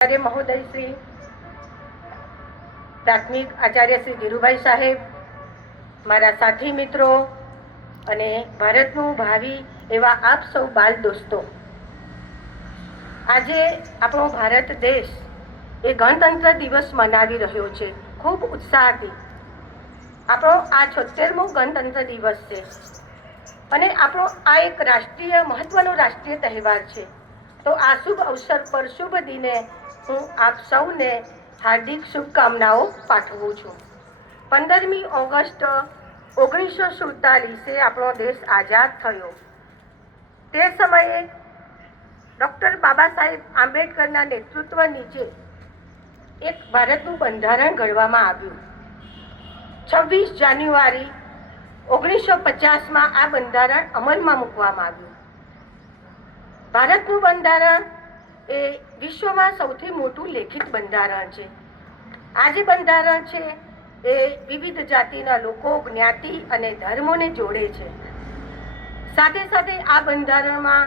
आचार्य महोदय श्री प्राथमिक आचार्य श्री धीरुभाई साहेब, मारा साथी मित्रों अने भारतनु भावी एवा आप सौ बाल दोस्तों, आजे आपणो भारत देश ए गणतंत्र दिवस मनावी रह्यो छे। खूब उत्साहथी आपणो आ 76मो गणतंत्र दिवस छे अने आपणो आ एक राष्ट्रीय महत्वनो राष्ट्रीय तहेवार छे। तो आ शुभ अवसर पर शुभ दिने हूँ आप सौने हार्दिक शुभकामनाओं पाठवुं छुं। 15मी ऑगस्ट 1947 आपणो देश आजाद थयो। ते समये डॉक्टर बाबा साहेब आंबेडकरना नेतृत्व नीचे एक भारतनुं बंधारण घडवामां आव्युं। 26 जान्युआरी 1950 में आ बंधारण अमल में मूकवामां आव्युं। भारतनुं बंधारण ए विश्व में सौथी मोटुं लेखित बंधारण छे। आ जे बंधारण छे ए विविध जातिना लोको, ज्ञाति अने धर्मोने जोड़े छे। साथे साथे आ बंधारण में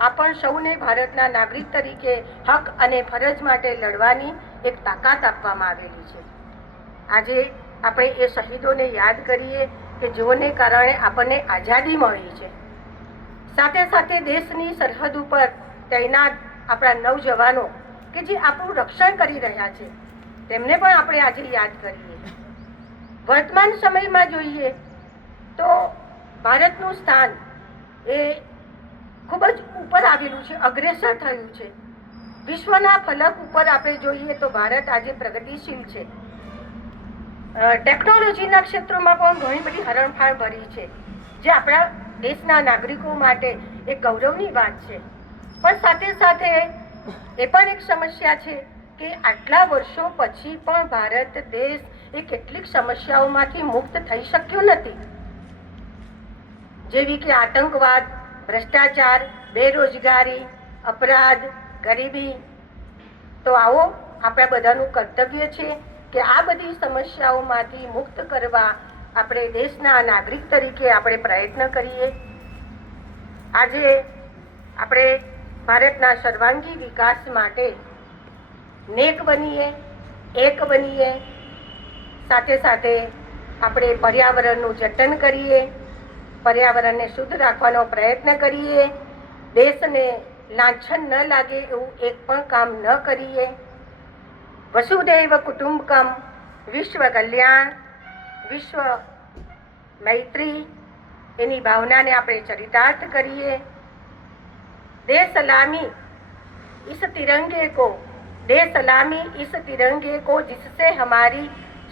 आपण सौने भारतना नागरिक तरीके हक अने फरज माटे लड़वानी एक ताकत आपवामां आवेली छे। आजे આપણે એ શહીદોને યાદ કરીએ કે જેઓને કારણે આપણને આઝાદી મળી છે। સાથે સાથે દેશની સરહદ ઉપર તૈનાત આપણા નવજવાનો કે જે આપણું રક્ષણ કરી રહ્યા છે તેમને પણ આપણે આજે યાદ કરીએ। વર્તમાન સમયમાં જોઈએ તો ભારતનું સ્થાન એ ખૂબ જ ઉપર આવેલું છે, અગ્રેસર થયું છે। વિશ્વના ફલક ઉપર આપણે જોઈએ તો ભારત આજે પ્રગતિશીલ છે। ટેકનોલોજીના ક્ષેત્રોમાં પણ ઘણી બધી હરણફાળ ભરી છે, જે આપણા દેશના નાગરિકો માટે એક ગૌરવની વાત છે। પણ સાથે સાથે એ પણ એક સમસ્યા છે કે આટલા વર્ષો પછી પણ ભારત દેશ એ કેટલીક સમસ્યાઓમાંથી મુક્ત થઈ શક્યો નથી, જેવી કે આતંકવાદ, ભ્રષ્ટાચાર, બેરોજગારી, અપરાધ, ગરીબી। તો આવો આપણા બધાનું કર્તવ્ય છે કે આ બધી સમસ્યાઓમાંથી મુક્ત કરવા આપણે દેશના નાગરિક તરીકે આપણે પ્રયત્ન કરીએ। આજે આપણે ભારતના સર્વાંગી વિકાસ માટે નેક બનીએ, એક બનીએ। સાથે સાથે આપણે પર્યાવરણનું જતન કરીએ, પર્યાવરણને શુદ્ધ રાખવાનો પ્રયત્ન કરીએ, દેશને લાંછન ન લાગે એવું એક પણ કામ ન કરીએ। वसुदेव कुटुंबकम, विश्व कल्याण, विश्व मैत्री एनी भावना ने આપણે चरितार्थ करिए। दे सलामी इस तिरंगे को, दे सलामी इस तिरंगे को जिससे हमारी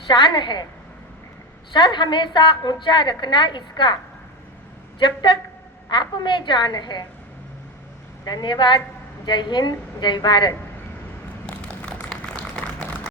शान है। सर हमेशा ऊंचा रखना इसका, जब तक आप में जान है। धन्यवाद। जय हिंद, जय भारत।